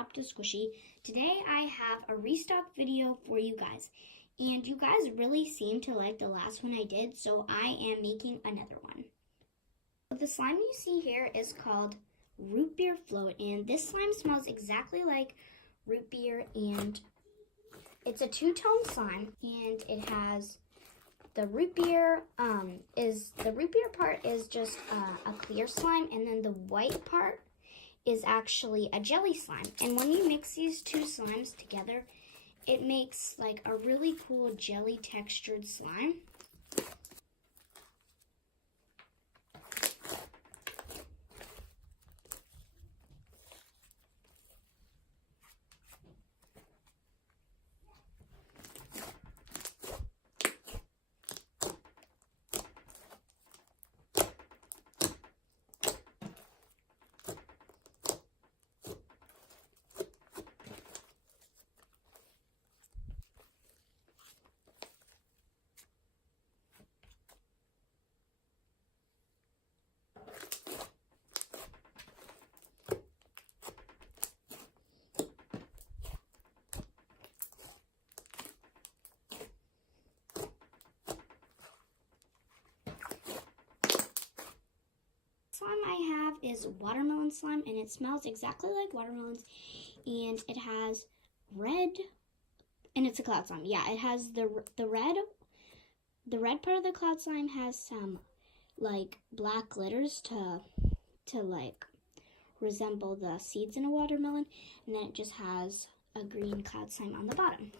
Shop to Squishy. Today I have a restock video for you guys. And you guys really seem to like the last one I did, so I am making another one. The slime you see here is called Root Beer Float, and this slime smells exactly like root beer, and it's a two-tone slime, and it has the root beer part is just a clear slime, and then the white part is actually a jelly slime. And when you mix these two slimes together, it makes like a really cool jelly textured slime. Slime I have is watermelon slime, and it smells exactly like watermelons, and it has red, and it's a cloud slime. Yeah, it has the red part of the cloud slime has some like black glitters to like resemble the seeds in a watermelon, and then it just has a green cloud slime on the bottom.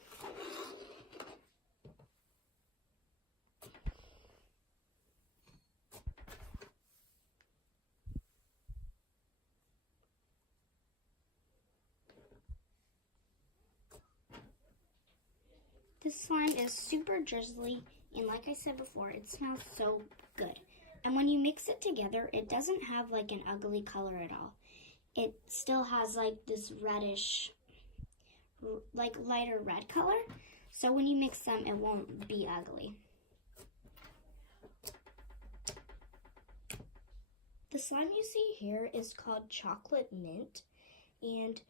This slime is super drizzly, and like I said before, it smells so good. And when you mix it together, it doesn't have like an ugly color at all. It still has like this reddish, like lighter red color. So when you mix them, it won't be ugly. The slime you see here is called Chocolate Mint, and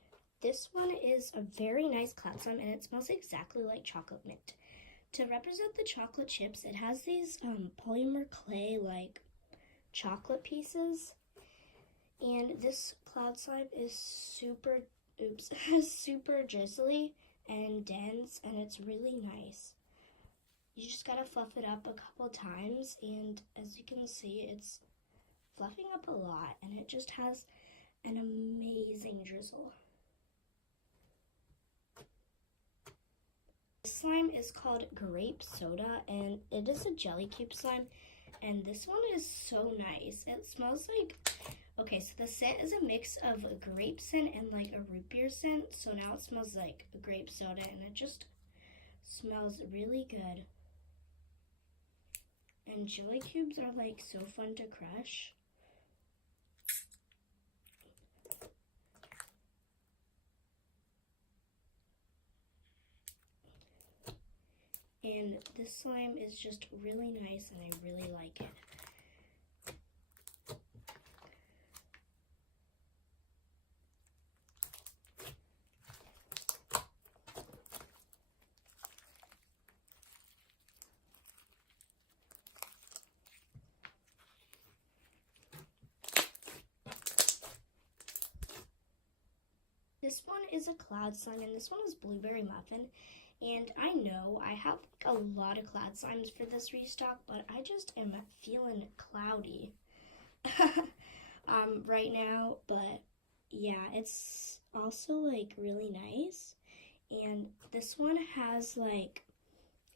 this one is a very nice cloud slime, and it smells exactly like chocolate mint. To represent the chocolate chips, it has these polymer clay like chocolate pieces, and this cloud slime is super drizzly and dense, and it's really nice. You just gotta fluff it up a couple times, and as you can see, it's fluffing up a lot, and it just has an amazing drizzle. This slime is called Grape Soda, and it is a jelly cube slime, and this one is so nice. It smells like, okay, so the scent is a mix of a grape scent and like a root beer scent, so now it smells like a grape soda, and it just smells really good. And jelly cubes are like so fun to crush. And this slime is just really nice, and I really like it. This one is a cloud slime, and this one is Blueberry Muffin. And I know I have a lot of cloud slimes for this restock, but I just am feeling cloudy right now. But yeah, it's also like really nice. And this one has like,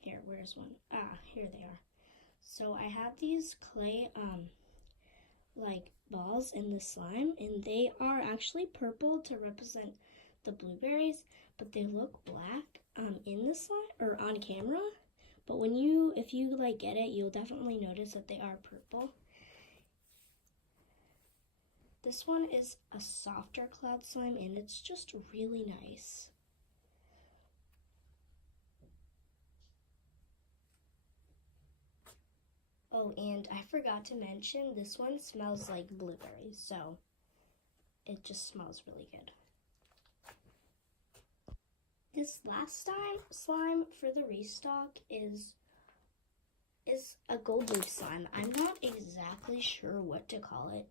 here, where's one? Ah, here they are. So I have these clay like balls in the slime, and they are actually purple to represent the blueberries, but they look black in the slime or on camera. But if you like get it, you'll definitely notice that they are purple. This one is a softer cloud slime, and it's just really nice. Oh, and I forgot to mention, this one smells like blueberries, so it just smells really good. this last time slime for the restock is a gold leaf slime. I'm not exactly sure what to call it.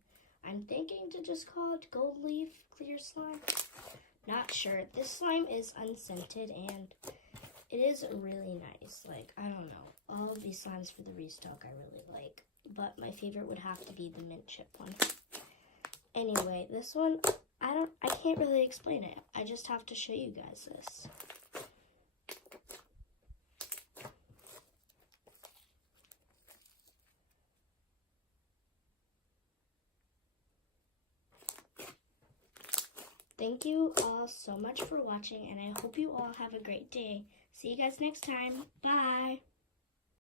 I'm thinking to just call it gold leaf clear slime. Not sure. This slime is unscented and it is really nice. Like, I don't know. All of these slimes for the restock I really like. But my favorite would have to be the mint chip one. Anyway, this one, I can't really explain it. I just have to show you guys this. Thank you all so much for watching, and I hope you all have a great day. See you guys next time. Bye!